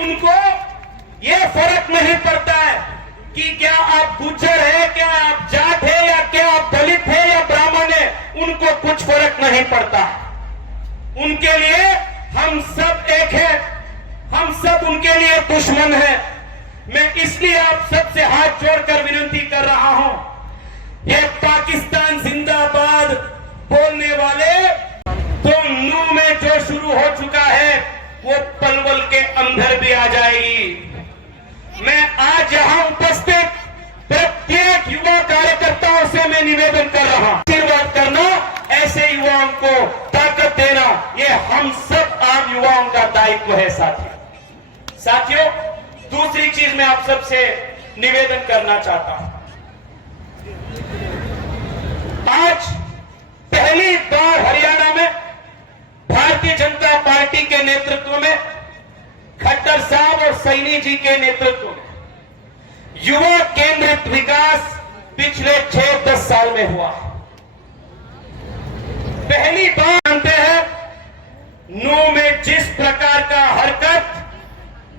उनको ये फर्क नहीं पड़ता है कि क्या आप गुज्जर है, क्या आप जाट है, या क्या आप दलित है या ब्राह्मण है, उनको कुछ फर्क नहीं पड़ता। उनके लिए हम सब एक है, हम सब उनके लिए दुश्मन हैं। मैं इसलिए आप सबसे हाथ जोड़कर विनती कर रहा हूं, ये पाकिस्तान जिंदाबाद बोलने वाले तो नू में जो शुरू हो चुका है वो पलवल के अंदर भी आ जाएगी। मैं आज यहां उपस्थित प्रत्येक युवा कार्यकर्ताओं से मैं निवेदन कर रहा हूं, आशीर्वाद करना, ऐसे युवाओं को ताकत देना, ये हम सब आम युवाओं का दायित्व है। साथियों, दूसरी चीज मैं आप सबसे निवेदन करना चाहता हूं। आज पहली बार हरियाणा में भारतीय जनता पार्टी के नेतृत्व में, खट्टर साहब और सैनी जी के नेतृत्व में युवा केंद्रित विकास पिछले 6-10 साल में हुआ। पहली बार जानते हैं, नू में जिस प्रकार का हरकत,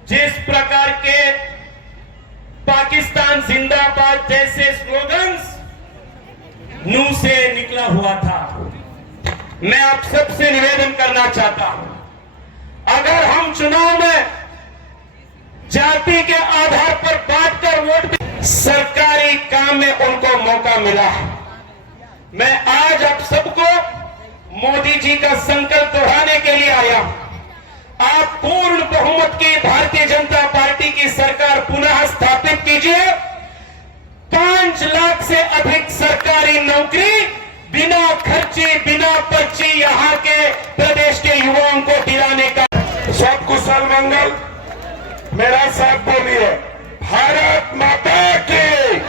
जिस प्रकार के पाकिस्तान जिंदाबाद जैसे स्लोगन्स नू से निकला हुआ था, मैं आप सबसे निवेदन करना चाहता हूं, अगर हम चुनाव में जाति के आधार पर बांटकर वोट, सरकारी काम में उनको मौका मिला। मैं आज आप सबको मोदी जी का संकल्प दोहराने के लिए आया हूं। आप पूर्ण बहुमत की भारतीय जनता पार्टी की सरकार पुनः स्थापित कीजिए। 5 लाख से अधिक सरकारी नौकरी बिना खर्ची, बिना पर्ची यहां के प्रदेश के युवाओं को दिलाने का। सब कुशल मंगल। मेरा साथ बोलिए, भारत माता की,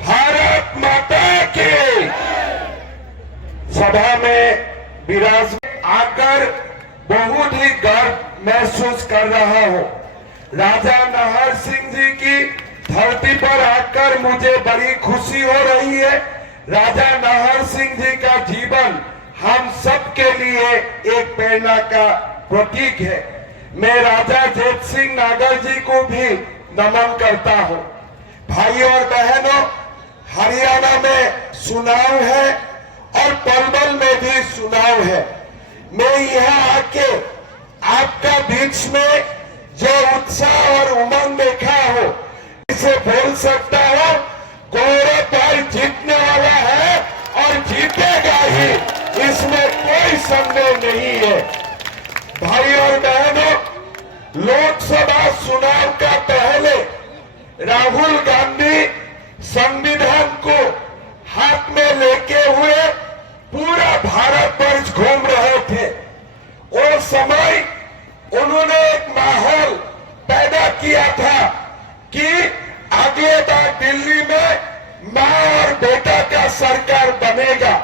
भारत माता की। सभा में विराज आकर बहुत ही गर्व महसूस कर रहा हूं। राजा नाहर सिंह जी की धरती पर आकर मुझे बड़ी खुशी हो रही है। राजा नाहर सिंह जी का जीवन हम सब के लिए एक प्रेरणा का प्रतीक है। मैं राजा जेठ सिंह नागर जी को भी नमन करता हूं। भाइयों और बहनों, हरियाणा में चुनाव है और पलवल में भी चुनाव है। मैं यहाँ आके आपका बीच में जो उत्साह और उमंग देखा हो, इसे बोल सकता हूँ, गौरव भाई जीतने वाला है और जीतेगा ही, इसमें कोई संदेह नहीं है। भाई और बहनों, लोकसभा चुनाव का पहले राहुल गांधी संविधान को हाथ में लेके हुए पूरा भारतवर्ष घूम रहे थे। वो समय उन्होंने एक माहौल पैदा किया था कि अगले बार दिल्ली में मां और बेटा का सरकार बनेगा,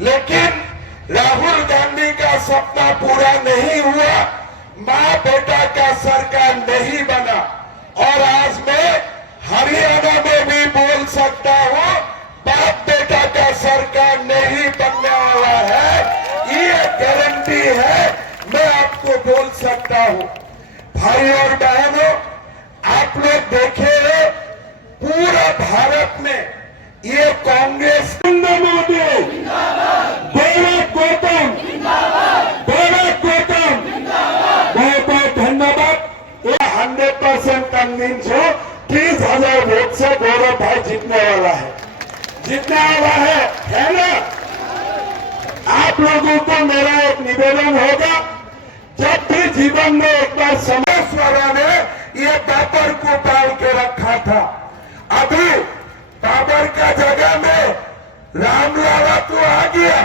लेकिन राहुल गांधी का सपना पूरा नहीं हुआ, मां बेटा का सरकार नहीं बना। और आज मैं हरियाणा में भी बोल सकता हूं, बाप बेटा का सरकार नहीं बनने वाला है, ये गारंटी है, मैं आपको बोल सकता हूं। भाई और बहनों, आप लोग देखे पूरा भारत में ये कांग्रेस, मोदी गौरव गौतम, गौरव गौतम, बहुत बहुत धन्यवाद। 100% कन्विंस हो, 30,000 वोट से गौरव भाई जीतने वाला है, जीतने वाला है ना। आप लोगों को मेरा एक निवेदन होगा, जब भी जीवन में एक बार समाजवादा ने ये बाबर को डाल के रखा था, अभी बाबर का जगह में रामलाला तो आ गया,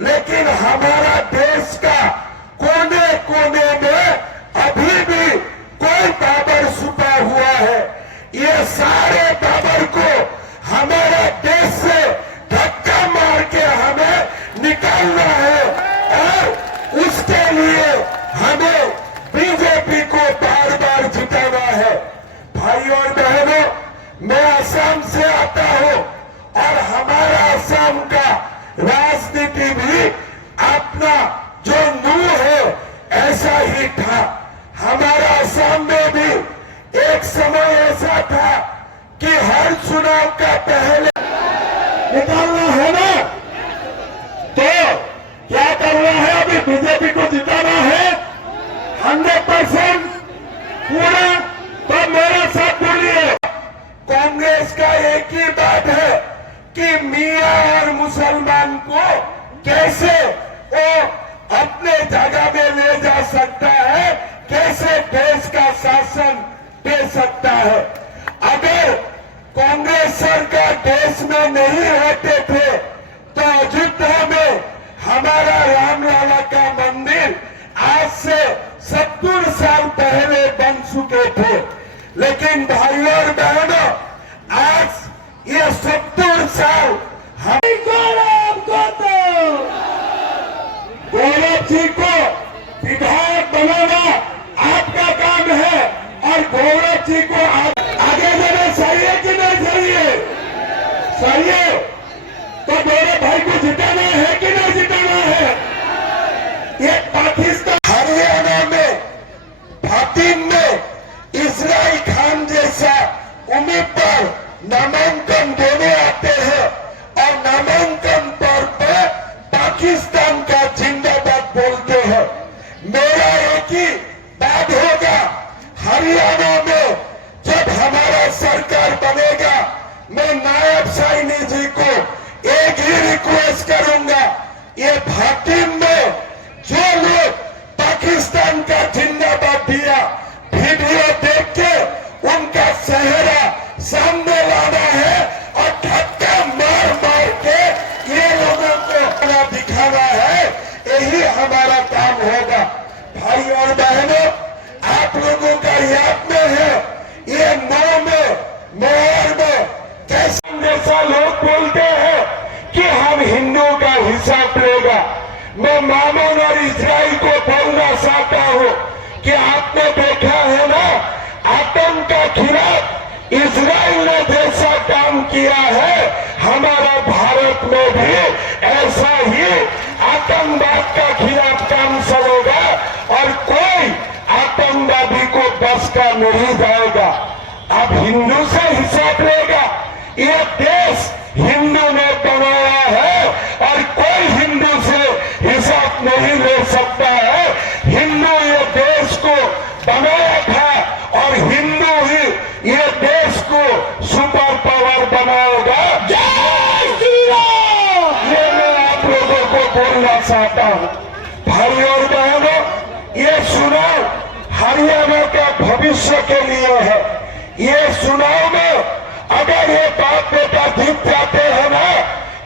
लेकिन हमारा देश का कोने कोने में अभी भी कोई बाबर छुपा हुआ है। ये सारे बाबर को हमारे देश से धक्का मार के हमें निकालना है और उसके लिए हमें बीजेपी को बार बार जिताना है। भाई और बहनों, मैं असम से आता हूं और हमारा असम का राजनीति भी अपना जो मुंह है ऐसा ही था। हमारा असम में एक समय ऐसा था कि हर चुनाव का पहले निकालना है ना, तो क्या करना है? अभी बीजेपी को जिताना है 100% पूरा। तो मेरे साथ बोलिए, कांग्रेस का एक ही बात है कि मियां और मुसलमान को कैसे वो अपने जगह में ले जा सकता है, कैसे देश का शासन दे सकता है। अगर कांग्रेस सरकार देश में नहीं होते थे तो अयोध्या में हमारा रामलला का मंदिर आज से 70 साल पहले बन चुके थे। लेकिन भाइयों और बहनों, आज ये 70 साल गौरव जी को विधायक बनाना आपका काम है और गौरव जी को आगे जाना सही है कि नहीं सही है? सही है। तो गौरव भाई को जिताना है कि नहीं जिताना है? ये पाकिस्तान हरियाणा में भाटिन में इस्राइल खान जैसा उम्मीदवार नामांकन देने आते हैं और नामांकन पर पाकिस्तान का जिंदाबाद बोलते हैं। मेरा एक ही बात होगा, हरियाणा में जब हमारा सरकार बनेगा, मैं नायब साइनी जी को एक ही रिक्वेस्ट करूंगा, ये भाटिन में जो लोग पाकिस्तान का जिंदाबाद दिया, वीडियो देख के उनका चेहरा सामने लाना है और धक्का मार मार के ये लोगों को अपना दिखाना है। यही हमारा काम होगा। भाई और बहनों, आप लोगों का याद में है ये 9 में मोहर में कैसे जैसा लोग बोलते हैं कि हम हिंदू का हिसाब लेगा। मैं मामून और इजराइल को बोलना चाहता हूं कि आपने देखा है ना, आतंक के खिलाफ इजराइल ने जैसा काम किया है, हमारा भारत में भी ऐसा ही आतंकवाद का खिलाफ काम चलेगा और कोई आतंकवादी को बस का नहीं जाएगा। अब हिंदू से हिसाब लेगा। ये देश हिंदू ने बनाया है और कोई हिंदू से हिसाब नहीं ले सकता है। हिंदू ये देश को बनाया था और हिंदू ही ये देश को सुपर पावर बनाएगा। ये मैं आप लोगों को बोलना चाहता हूँ। भाई और बहनों, ये चुनाव हरियाणा का भविष्य के लिए है। ये चुनाव में अगर ये बाप बेटा जीत जाते हैं ना,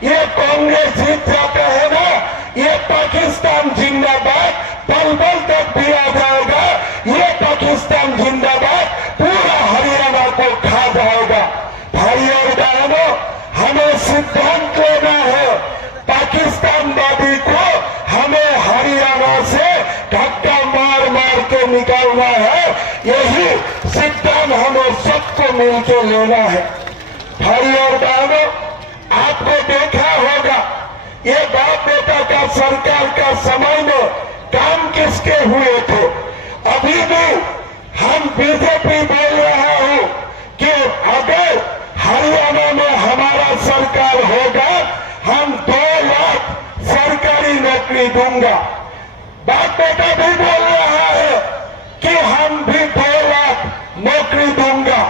ये कांग्रेस जीत जाते हैं ना, ये पाकिस्तान जिंदाबाद पल पल तक भी आ जाएगा। ये पाकिस्तान जिंदाबाद पूरा हरियाणा को खा जाएगा। भाई और बहनों, हमें सिद्धांत लेना है। पाकिस्तानवादी को हमें हरियाणा से धक्का मार मार के निकालना है। यही सिद्धांत हमें सबको मिलकर लेना है। भाई और बहनों, आपको देखा होगा ये बाप बेटा का सरकार का समय में काम किसके हुए थे। अभी भी हम बीजेपी बोल रहा हूं कि अगर हरियाणा में हमारा सरकार होगा, हम 2 लाख सरकारी नौकरी दूंगा। बाप बेटा भी बोल रहा है कि हम भी 2 लाख नौकरी दूंगा।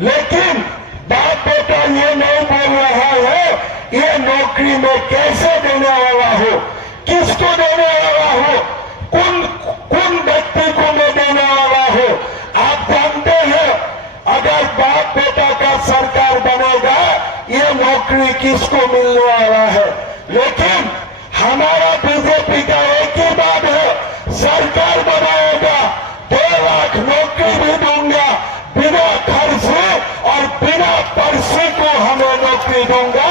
लेकिन बाप बेटा ये नहीं बोल रहा है ये नौकरी में कैसे देने वाला हो, किसको देने वाला हो, कौन व्यक्ति को मैं देने वाला हो। आप जानते हैं अगर बाप बेटा का सरकार बनेगा ये नौकरी किसको मिलने वाला है। लेकिन हमारा बीजेपी का एक ही बात है, सरकार बनाएगा 2 लाख नौकरी भी दूंगा, बिना खर्च और बिना पर्चे को हमें नौकरी दूंगा।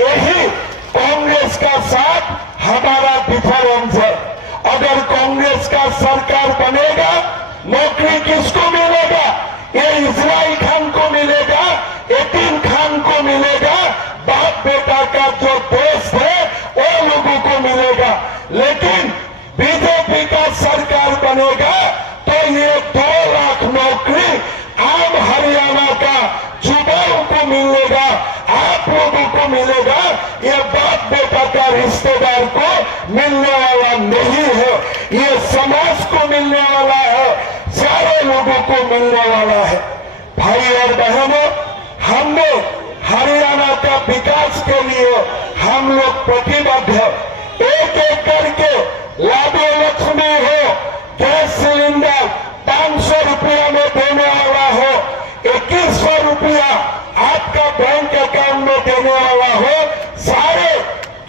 यही कांग्रेस का साथ हमारा डिफरेंस है। अगर कांग्रेस का सरकार बनेगा, नौकरी किसको मिलेगा? ये इस्राइल खान को मिलेगा, यतीम खान को मिलेगा, बाप बेटा का जो देश है वो लोगों को मिलेगा। लेकिन सरकार बनेगा तो ये 2 लाख नौकरी आम रिश्तेदार को मिलने वाला नहीं है, ये समाज को मिलने वाला है, सारे लोगों को मिलने वाला है। भाई और बहनों, हमने हरियाणा का विकास के लिए हम लोग प्रतिबद्ध है। एक एक करके लाडो लक्ष्मी हो, गैस सिलेंडर 500 रुपया में देने वाला हो, 2100 रुपया आपका बैंक अकाउंट में देने वाला हो, सारे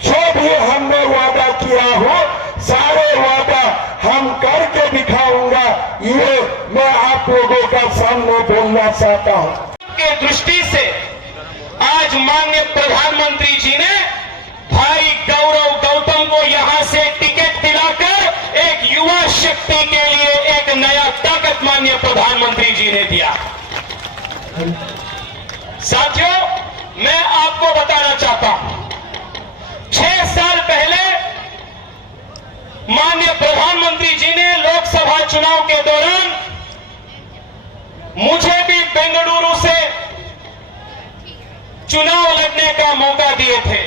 जो भी हमने वादा किया हो, सारे वादा हम करके दिखाऊंगा, ये मैं आप लोगों का सामने बोलना चाहता हूं। के दृष्टि से आज माननीय प्रधानमंत्री जी ने भाई गौरव गौतम को यहां से टिकट दिलाकर एक युवा शक्ति के लिए एक नया ताकत माननीय प्रधानमंत्री जी ने दिया। साथियों, मैं आपको बताना चाहता हूं, 6 साल पहले माननीय प्रधानमंत्री जी ने लोकसभा चुनाव के दौरान मुझे भी बेंगलुरु से चुनाव लड़ने का मौका दिए थे।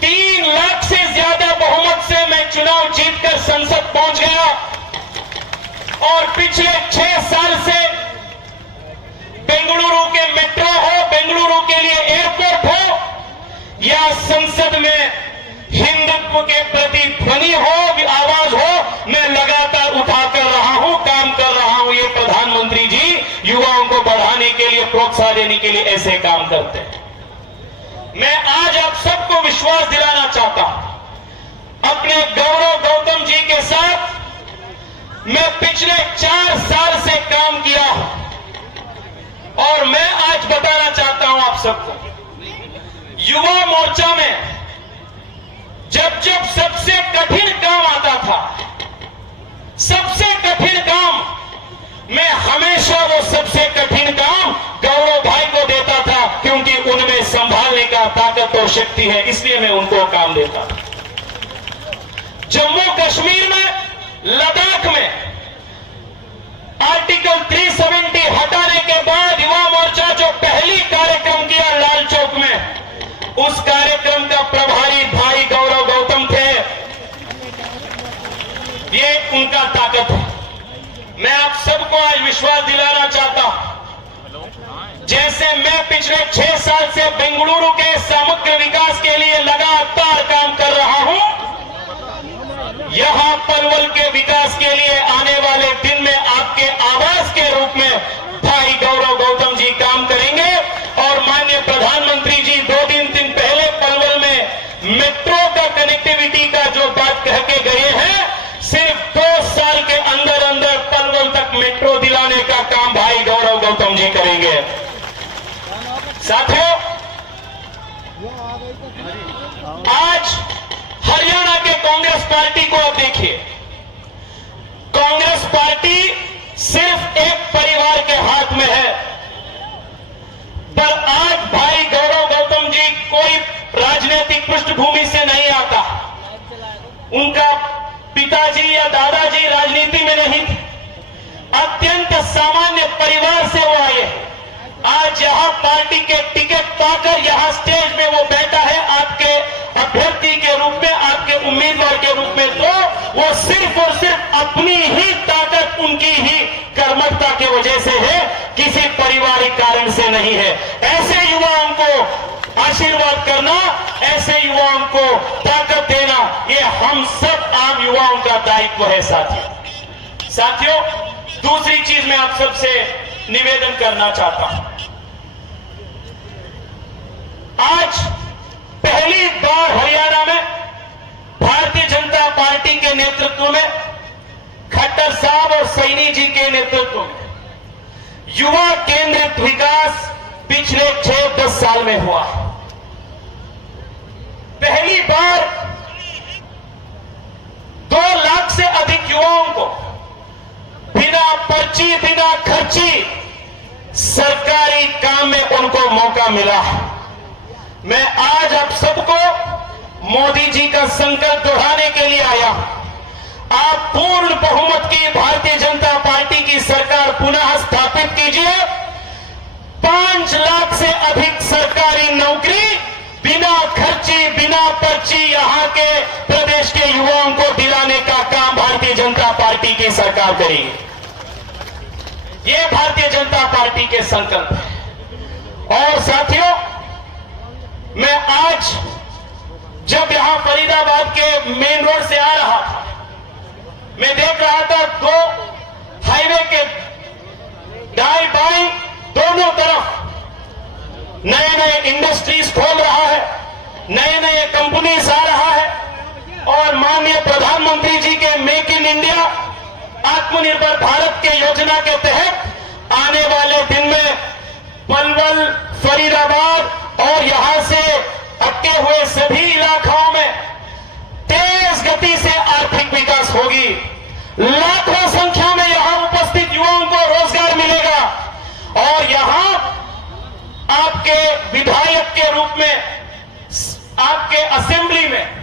3 लाख से ज्यादा बहुमत से मैं चुनाव जीतकर संसद पहुंच गया और पिछले 6 साल से बेंगलुरु के मेट्रो हो, बेंगलुरु के लिए एयरपोर्ट हो या संसद में हिंदुत्व के प्रति ध्वनि हो, आवाज हो, मैं लगातार उठाकर रहा हूं, काम कर रहा हूं। ये प्रधानमंत्री जी युवाओं को बढ़ाने के लिए, प्रोत्साहन देने के लिए ऐसे काम करते हैं। मैं आज आप सबको विश्वास दिलाना चाहता हूं, अपने गौरव गौतम जी के साथ मैं पिछले 4 साल से काम किया हूं और मैं आज बताना चाहता हूं आप सबको, युवा मोर्चा में जब जब सबसे कठिन काम आता था, सबसे कठिन काम, मैं हमेशा वो सबसे कठिन काम गौरव भाई को देता था, क्योंकि उनमें संभालने का ताकत और शक्ति है, इसलिए मैं उनको काम देता था। जम्मू कश्मीर में, लद्दाख में आर्टिकल 370 हटाने के बाद युवा मोर्चा जो पहली कार्यक्रम किया लाल चौक में, उस कार्यक्रम का प्रभारी भाई गौरव गौतम थे। ये उनका ताकत है। मैं आप सबको आज विश्वास दिलाना चाहता हूं, जैसे मैं पिछले 6 साल से बेंगलुरु के समग्र विकास के लिए लगातार काम कर रहा हूं, यहां पलवल के विकास के लिए आने वाले दिन में आपके आवास के रूप में भाई गौरव गौतम जी काम करेंगे। और माननीय प्रधानमंत्री जी 2-3 दिन पहले पलवल में मेट्रो का कनेक्टिविटी का जो बात कह के गए हैं, सिर्फ 2 साल के अंदर अंदर पलवल तक मेट्रो दिलाने का काम भाई गौरव गौतम जी करेंगे। साथियों, आज हरियाणा के कांग्रेस पार्टी को आप देखिए, कांग्रेस पार्टी सिर्फ एक परिवार के हाथ में है, पर आज भाई गौरव गौतम जी कोई राजनीतिक पृष्ठभूमि से नहीं आता। उनका पिताजी या दादाजी राजनीति में नहीं थे, अत्यंत सामान्य परिवार से वो आए। आज यहां पार्टी के टिकट पाकर यहां स्टेज में वो बैठा है आपके अभ्यर्थी के रूप में, आपके उम्मीदवार के रूप में, तो वो सिर्फ और सिर्फ अपनी ही ताकत, उनकी ही कर्मठता की वजह से है, किसी पारिवारिक कारण से नहीं है। ऐसे युवाओं को आशीर्वाद करना, ऐसे युवाओं को ताकत देना, ये हम सब आम युवाओं का दायित्व है। साथियों, दूसरी चीज मैं आप सबसे निवेदन करना चाहता हूं, आज पहली बार हरियाणा में भारतीय जनता पार्टी के नेतृत्व में, खट्टर साहब और सैनी जी के नेतृत्व में युवा केंद्रित विकास पिछले 6-10 साल में हुआ। पहली बार 2 लाख से अधिक युवाओं को बिना पर्ची, बिना खर्ची सरकारी काम में उनको मौका मिला। मैं आज आप सबको मोदी जी का संकल्प दोहराने के लिए आया। आप पूर्ण बहुमत की भारतीय जनता पार्टी की सरकार पुनः स्थापित कीजिए। 5 लाख से अधिक सरकारी नौकरी बिना खर्ची बिना पर्ची यहां के प्रदेश के युवाओं को दिलाने का काम भारतीय जनता पार्टी की सरकार करेगी। ये भारतीय जनता पार्टी के संकल्प है। और साथियों, मैं आज जब यहां फरीदाबाद के मेन रोड से आ रहा था, मैं देख रहा था दो हाईवे के दाएं बाएं दोनों तरफ नए नए इंडस्ट्रीज खोल रहा है, नए नए कंपनीज आ रहा है। और माननीय प्रधानमंत्री जी के मेक इन इंडिया आत्मनिर्भर भारत के योजना के तहत आने वाले दिन में पलवल, फरीदाबाद और यहां से अटके हुए सभी इलाकों में तेज गति से आर्थिक विकास होगी। लाखों संख्या में यहां उपस्थित युवाओं को रोजगार मिलेगा और यहां आपके विधायक के रूप में, आपके असेंबली में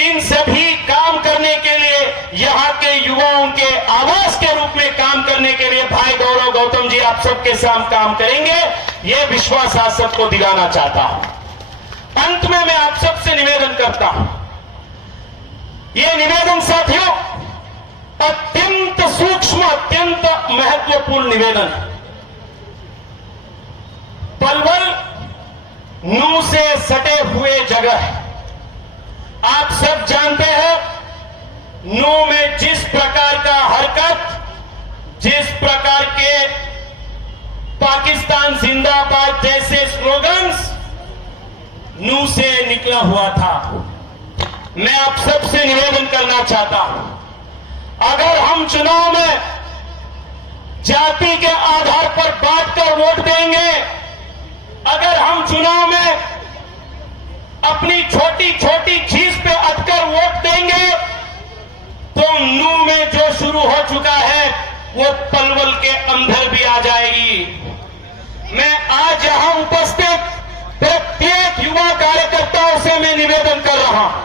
इन सभी काम करने के लिए, यहां के युवाओं के आवाज के रूप में काम करने के लिए भाई गौरव गौतम जी आप सबके साथ काम करेंगे, यह विश्वास आप सबको दिलाना चाहता हूं। अंत में मैं आप सबसे निवेदन करता हूं, यह निवेदन साथियों अत्यंत सूक्ष्म, अत्यंत महत्वपूर्ण निवेदन है। पलवल नू से सटे हुए जगह है। आप सब जानते हैं नू में जिस प्रकार का हरकत, जिस प्रकार के पाकिस्तान जिंदाबाद जैसे स्लोगन्स नू से निकला हुआ था। मैं आप सबसे निवेदन करना चाहता हूं, अगर हम चुनाव में जाति के आधार पर बांटकर वोट देंगे, अगर हम चुनाव में अपनी छोटी छोटी चीज पे अटकर वोट देंगे, तो नू में जो शुरू हो चुका है वो पलवल के अंदर भी आ जाएगी। मैं आज यहां उपस्थित प्रत्येक युवा कार्यकर्ताओं से मैं निवेदन कर रहा हूं,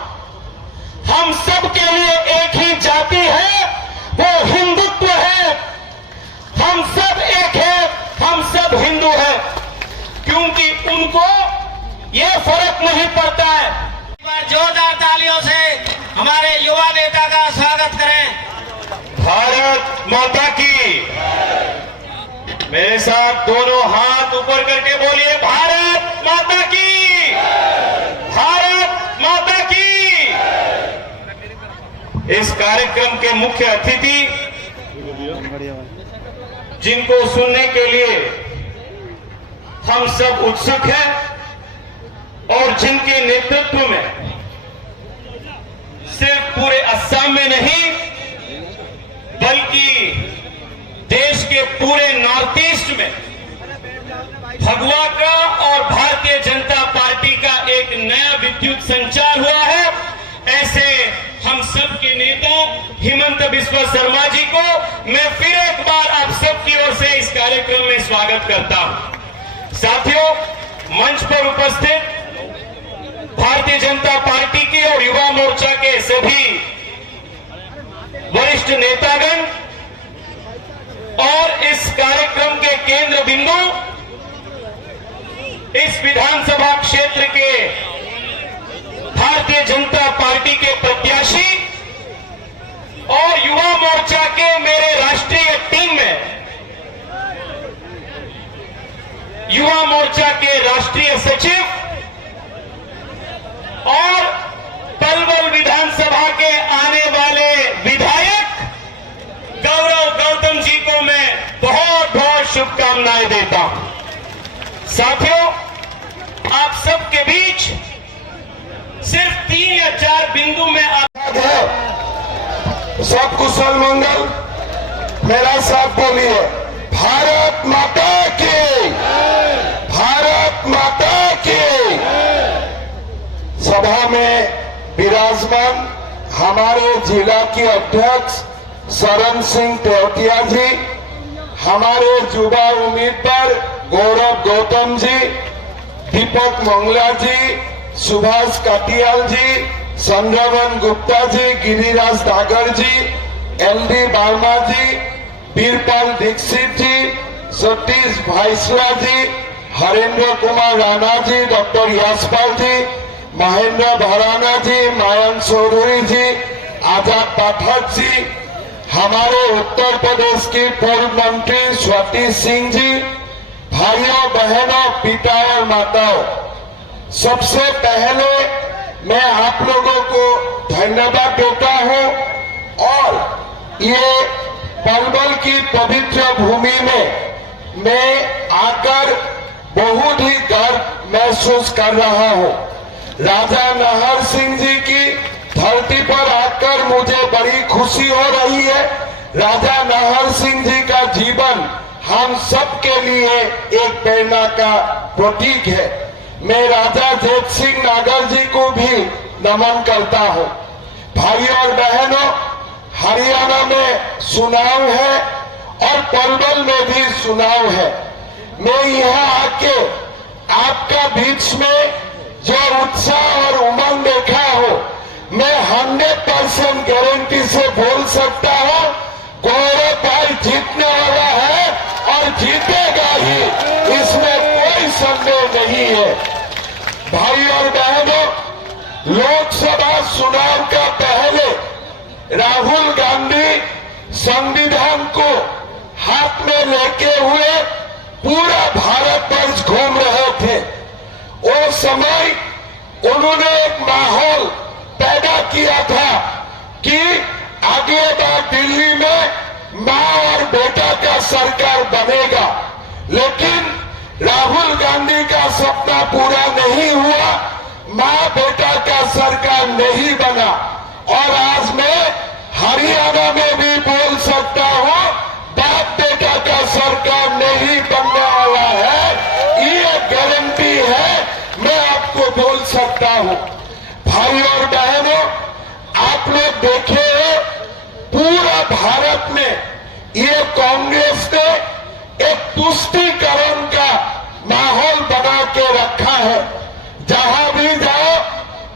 हम सब के लिए एक ही जाति है, वो हिंदुत्व है। हम सब एक है, हम सब हिंदू हैं, क्योंकि उनको ये फर्क नहीं पड़ता है। एक बार जोरदार तालियों से हमारे युवा नेता का स्वागत करें। भारत माता की। मेरे साथ दोनों हाथ ऊपर करके बोलिए, भारत माता की, भारत माता की। इस कार्यक्रम के मुख्य अतिथि, जिनको सुनने के लिए हम सब उत्सुक हैं और जिनके नेतृत्व में सिर्फ पूरे असम में नहीं बल्कि देश के पूरे नॉर्थ ईस्ट में भगवा का और भारतीय जनता पार्टी का एक नया विद्युत संचार हुआ है। ऐसे हम सब के नेता हिमंत बिस्वा शर्मा जी को मैं फिर एक बार आप सब की ओर से इस कार्यक्रम में स्वागत करता हूं। साथियों, मंच पर उपस्थित भारतीय जनता पार्टी के और युवा मोर्चा के सभी वरिष्ठ नेतागण और इस कार्यक्रम के केंद्र बिंदु, इस विधानसभा क्षेत्र के भारतीय जनता पार्टी के प्रत्याशी और युवा मोर्चा के मेरे राष्ट्रीय टीम में युवा मोर्चा के राष्ट्रीय सचिव और पलवल विधानसभा के आने वाले विधायक गौरव गौतम जी को मैं बहुत बहुत शुभकामनाएं देता हूं। साथियों, आप सबके बीच सिर्फ 3 या 4 बिंदु में सब कुशल मंगल। मेरा साथ बोलिए, भारत माता की, भारत माता की। सभा में विराजमान हमारे जिला के अध्यक्ष शरण सिंह तेवतिया जी, हमारे युवा उम्मीदवार गौरव गौतम जी, दीपक मंगला जी, सुभाष काटियाल जी, चंद्रवन गुप्ता जी, गिरिराज दागर जी, एलडी वर्मा जी, वीरपाल दीक्षित जी, सतीश भाईसला जी, हरेंद्र कुमार राणा जी, डॉक्टर यशपाल जी, महेंद्र भराना जी, मायंक चौधरी जी, आजाद पाठक जी, हमारे उत्तर प्रदेश की पूर्व मंत्री स्वाति सिंह जी, भाइयों बहनों, पिता और माताओं, सबसे पहले मैं आप लोगों को धन्यवाद देता हूं और ये पलवल की पवित्र भूमि में मैं आकर बहुत ही गर्व महसूस कर रहा हूं। राजा नाहर सिंह जी की धरती पर आकर मुझे बड़ी खुशी हो रही है। राजा नाहर सिंह जी का जीवन हम सब के लिए एक प्रेरणा का प्रतीक है। मैं राजा जैत सिंह नागर जी को भी नमन करता हूं। भाइयों और बहनों, हरियाणा में चुनाव है और पलवल में भी चुनाव है। मैं यहाँ आके आपका बीच में जो उत्साह और उमंग देखा हो, मैं 100% गारंटी से बोल सकता हूँ, गौरव भाई जीतने वाला है और जीतेगा ही, इसमें कोई संदेह नहीं है। भाई और बहनों, लोकसभा चुनाव का पहले राहुल गांधी संविधान को हाथ में लेके हुए पूरा भारतवर्ष घूम रहे थे। वो समय उन्होंने एक माहौल पैदा किया था कि अगले बार दिल्ली में मां और बेटा का सरकार बनेगा, लेकिन राहुल गांधी का सपना पूरा नहीं हुआ, मां बेटा का सरकार नहीं बना। और आज मैं हरियाणा में भी बोल सकता हूं, बाप बेटा का सरकार नहीं बनने वाला है, ये गारंटी है, मैं आपको बोल सकता हूं। भाई और बहनों, आप लोग देखे पूरा भारत में ये कांग्रेस ने एक तुष्टीकरण का माहौल बना के रखा है। जहां भी जाओ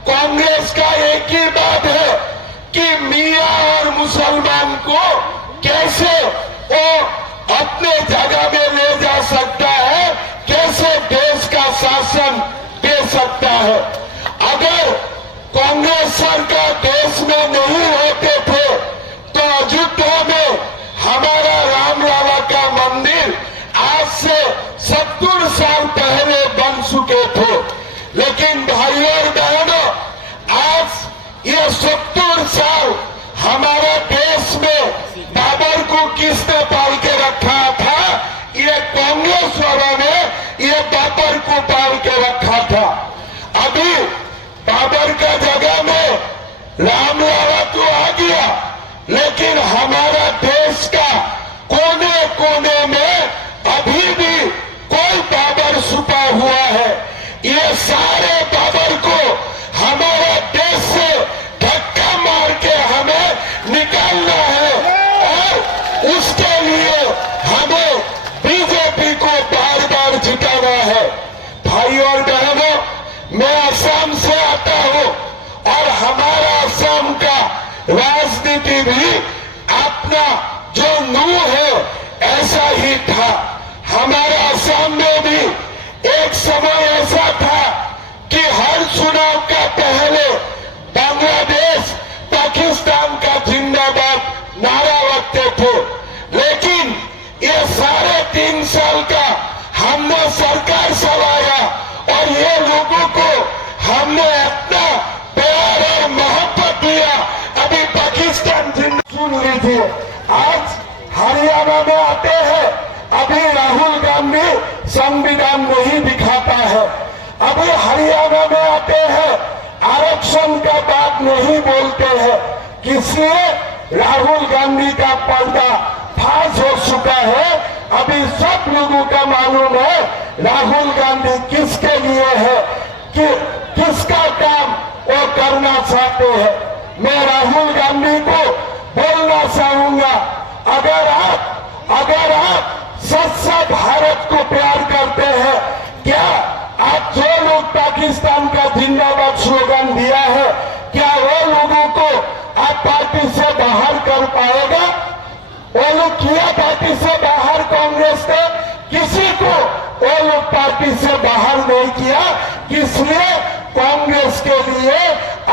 कांग्रेस का एक ही बात है कि मियां और मुसलमान को कैसे वो अपने जगह में ले जा सकता है, कैसे देश का शासन दे सकता है। अगर कांग्रेस सरकार देश में नहीं होते थे तो अयोध्या में हमारा रामलला का मंदिर आज से 70 साल पहले बन चुके थे। लेकिन भाइयों और बहनों, आज ये 70 साल हमारे देश में बाबर को किसने पाल के रखा था? ये कांग्रेस वालों ने ये बाबर को पाल के रखा था। अभी बाबर का जगह में रामलला तो आ गया, लेकिन हमारा देश का कोने कोने में अभी भी कोई बाबर छुपा हुआ है। ये सारे बाबर को हमारे देश से धक्का मार के हमें निकालना है और उसके लिए हमें बीजेपी को बार बार जिताना है। भाई और बहनों, मैं असम से आता हूं और हमारा असम का राजनीति भी अपना जो नूह है ऐसा ही था। हमारे असम में भी एक समय ऐसा था कि हर चुनाव का पहले बांग्लादेश पाकिस्तान का जिंदाबाद नारा लगते थे, लेकिन ये 3.5 साल का हमने सरकार चलाया और ये लोगों को हमने अपना प्यार और मोहब्बत दिया। अभी पाकिस्तान सुन लीजिए, आज हरियाणा में आते हैं, अभी राहुल गांधी संविधान नहीं दिखाता है। अभी हरियाणा में आते हैं, आरक्षण का बात नहीं बोलते हैं। किसलिए? राहुल गांधी का पर्दा फाश हो चुका है। अभी सब लोगों का मालूम है राहुल गांधी किसके लिए है, कि किसका काम वो करना चाहते हैं। मैं राहुल गांधी को बोलना चाहूंगा, अगर आप सच्चा भारत को प्यार करते हैं, क्या आप जो लोग पाकिस्तान का जिंदाबाद स्लोगन दिया है, क्या वो लोगों को आप पार्टी से बाहर कर पाएगा? वो लोग किया पार्टी से बाहर कांग्रेस ने, किसी को वो लोग पार्टी से बाहर नहीं किया, इसलिए कांग्रेस के लिए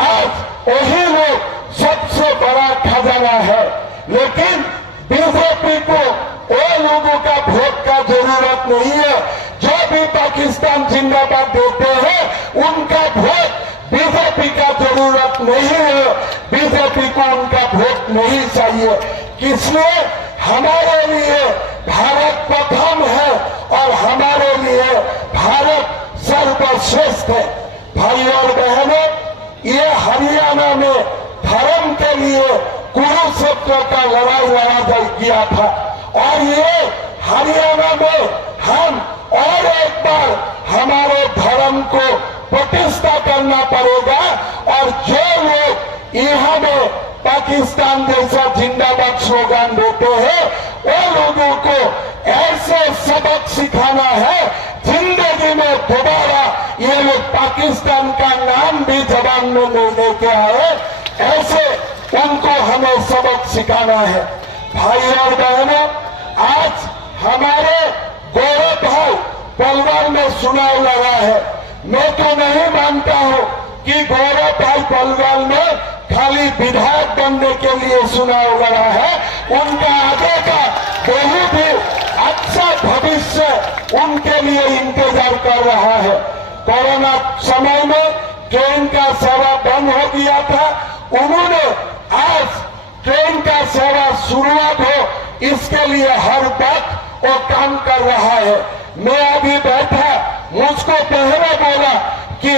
आज वही लोग सबसे बड़ा खजाना है। लेकिन बीजेपी को वो लोगों का वोट का जरूरत नहीं है। जो भी पाकिस्तान जिंदाबाद देते हैं उनका वोट बीजेपी का जरूरत नहीं है। बीजेपी को उनका वोट नहीं चाहिए। इसलिए हमारे लिए भारत प्रथम है और हमारे लिए भारत सर्वश्रेष्ठ है। भाई और बहनों, ये हरियाणा में धर्म के लिए कुरुक्षेत्र का लड़ाई लड़ा गया था और ये हरियाणा में हम और एक बार हमारे धर्म को प्रतिष्ठा करना पड़ेगा। और जो लोग यहाँ में पाकिस्तान जैसा जिंदाबाद स्लोगन देते हैं वो लोगों को ऐसे सबक सिखाना है, जिंदगी में दोबारा ये लोग पाकिस्तान का नाम भी जबान में नहीं लेके आए, ऐसे उनको हमें सबक सिखाना है। भाई और बहनों, आज हमारे गौरव भाई पलवल में चुनाव लड़ा है। मैं तो नहीं मानता हूं कि गौरव भाई पलवल में खाली विधायक बनने के लिए चुनाव लड़ा है। उनका आगे का बहुत ही अच्छा भविष्य उनके लिए इंतजार कर रहा है। कोरोना समय में ट्रेन का सेवा बंद हो गया था, उन्होंने आज ट्रेन का सेवा शुरुआत हो इसके लिए हर वक्त वो काम कर रहा है। मैं अभी बैठा, मुझको पहले बोला कि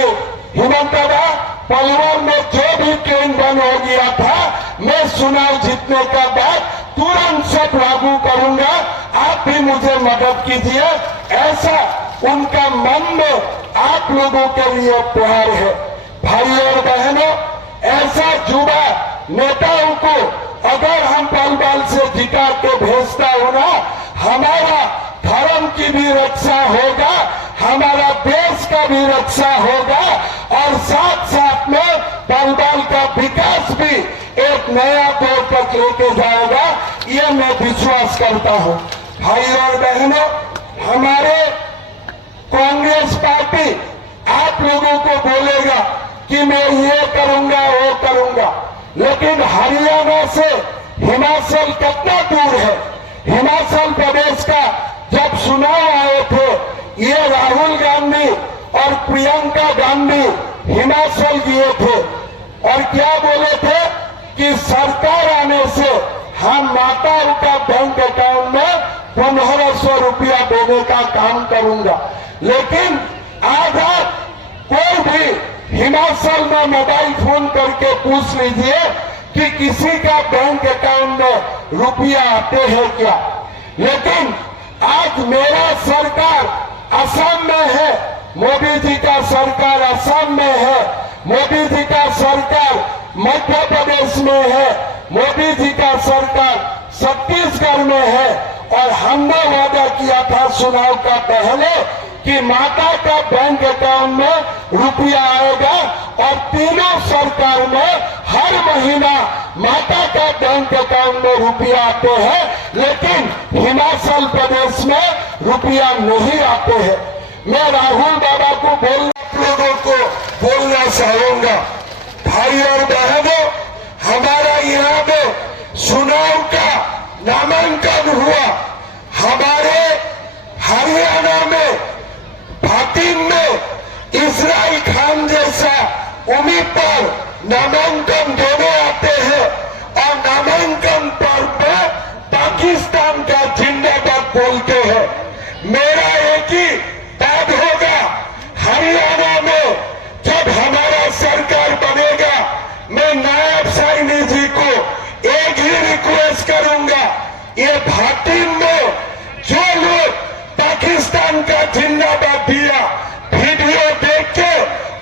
हेमंत दादा पलवल में जो भी ट्रेन बंद हो गया था मैं चुनाव जीतने का बाद तुरंत सब लागू करूंगा, आप भी मुझे मदद कीजिए। ऐसा उनका मन में आप लोगों के लिए प्यार है। भाई और बहनों, ऐसा युवा नेताओं को अगर हम पलवल से जिता के भेजता हो ना, हमारा धर्म की भी रक्षा होगा, हमारा देश का भी रक्षा होगा और साथ साथ में पलवल का विकास भी एक नया दौर तक लेके जाएगा, ये मैं विश्वास करता हूं। भाई और बहनों, हमारे कांग्रेस पार्टी आप लोगों को बोलेगा कि मैं ये करूंगा वो करूंगा, लेकिन हरियाणा से हिमाचल कितना दूर है। हिमाचल प्रदेश का जब चुनाव आए थे, ये राहुल गांधी और प्रियंका गांधी हिमाचल गए थे और क्या बोले थे कि सरकार आने से हम माताओं का बैंक अकाउंट में 1500 रुपया देने का काम करूंगा। लेकिन आज आप कोई भी हिमाचल में मोबाइल फोन करके पूछ लीजिए कि किसी का बैंक अकाउंट में रुपया आते हैं क्या। लेकिन आज मेरा सरकार असम में है, मोदी जी का सरकार असम में है, मोदी जी का सरकार मध्य प्रदेश में है, मोदी जी का सरकार छत्तीसगढ़ में है और हमने वादा किया था चुनाव का पहले कि माता का बैंक अकाउंट में रुपया आएगा और तीनों सरकार में हर महीना माता का बैंक अकाउंट में रुपया आते हैं, लेकिन हिमाचल प्रदेश में रुपया नहीं आते हैं। मैं राहुल बाबा को लोगों को बोलना चाहूंगा, भाई और बहनों, हमारा यहाँ में चुनाव का नामांकन हुआ। हमारे हरियाणा में भाटिन में इस्राइल खान जैसा उम्मीदवार नामांकन देने आते हैं और नामांकन पर पाकिस्तान का जिंदाबाद बोलते हैं। मेरा एक ही बात होगा, हरियाणा में जब हमारा सरकार बनेगा, मैं नायब साइनी जी को एक ही रिक्वेस्ट करूंगा, ये भाटिन में जो लोग पाकिस्तान का जिंदाबाद दिया, वीडियो देख के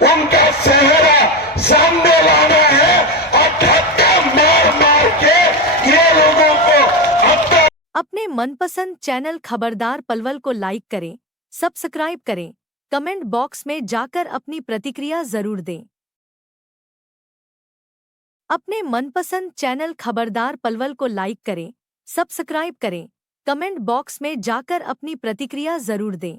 उनका चेहरा सामने लाना है और धक्का मार मार के ये लोगों को अपने मनपसंद चैनल खबरदार पलवल को लाइक करें, सब्सक्राइब करें, कमेंट बॉक्स में जाकर अपनी प्रतिक्रिया जरूर दें। अपने मनपसंद चैनल खबरदार पलवल को लाइक करें, सब्सक्राइब करें, कमेंट बॉक्स में जाकर अपनी प्रतिक्रिया जरूर दें।